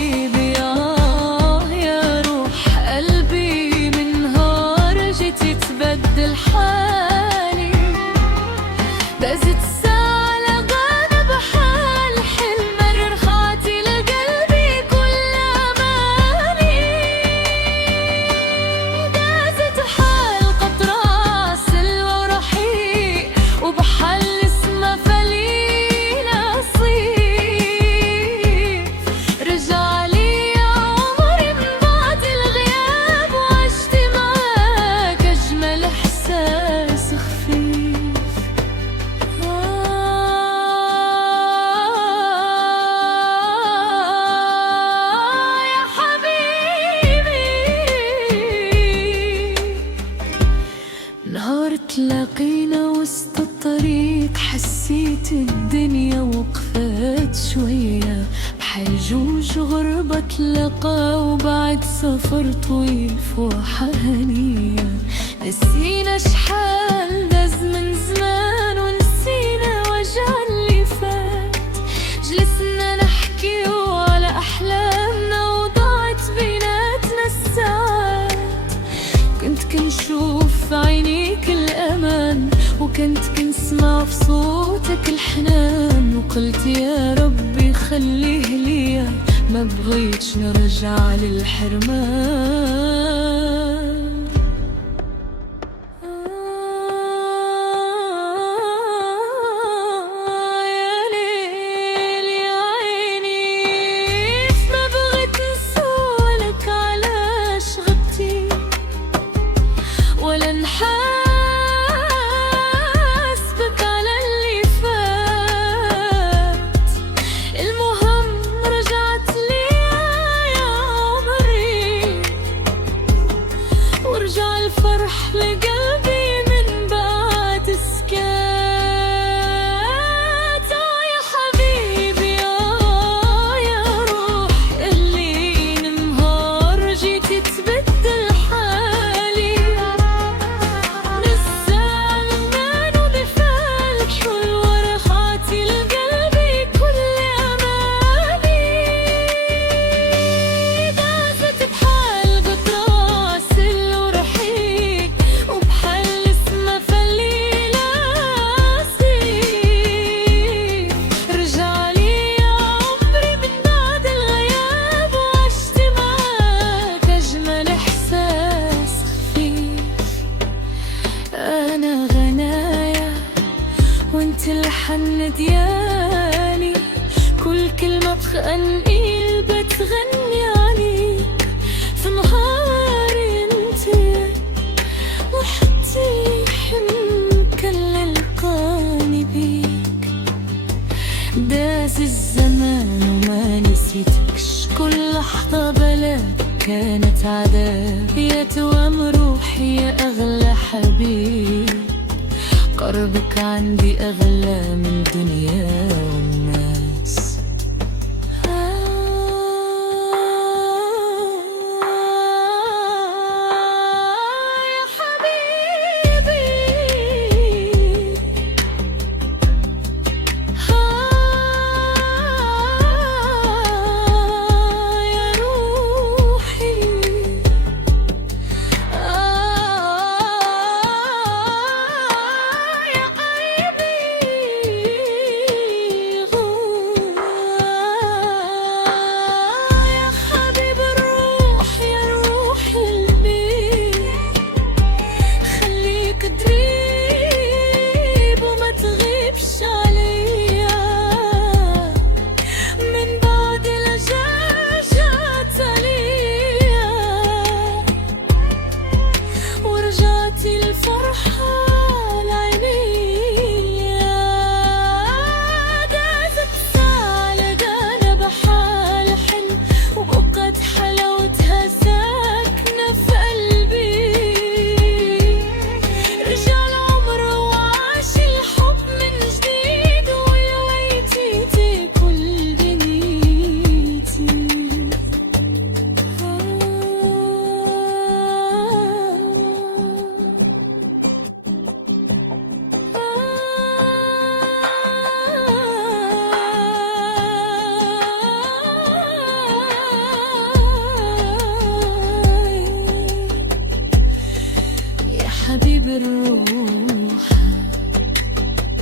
حبيبي يا روح قلبي، من نهار جيتي تبدل حالي. دازت ساعة لغانا بحال حلم رخاتي لقلبي كل أماني. دازت حال قطرة سلوى ورحيق وبحال اسمها فلينا صيف. رجع لي عمري من بعد الغياب، وعشت معاك أجمل إحساس خفيف. يا حبيبي، نهار تلاقينا وسط الطريق، حسيت الدنيا وقفت شوية، بحال جوج غربة تلاقى وبعد سفر طويل فوحة هنية. نسينا شحال داز من زمان، ونسينا وجع اللي فات. جلسنا نحكيو على أحلامنا، وضاعت بيناتنا الساعات. كنت كنشوف في عينيك الأمان، وكنت كنسمع في صوتك الحنان. وقلت يا ربي خليه ليا، ما بغيتش نرجع للحرمان. يا ليل يا عيني، ما بغيت نسولك علاش غبتي، ولا نحاسبك على اللي فات. المهم رجعت لي يا عمري، ورجع الفرح لقلبي من بعد سكات. يا حبيبي يا روح اللي نهار جيتي تبدل حالي. نسال من ونفالك حلوة رخاتي لقلبي كل أماني. دازت بحال قطرة سل ورحيق، وبحال اسمها فليلة صيف. رجع لي عمري من بعد الغياب، وعشت معاك أجمل إحساس خفيف. أنا غنايا وانت الحن ديالي، كل كلمة بخنقي بتغني عليك. في نهاري انت وحدي كل القاني بيك. داز الزمان وما نسيتكش، كل لحظة بلاك كانت عذاب. يا توام روحي يا أغلى حبيب، قربك عندي أغلى من دنيا والناس. يا حبيبي، يا روحي، يا قلبي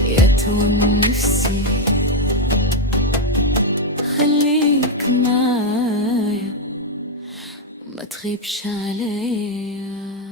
يتوم نفسي خليك معايا ما تغيبش عليا.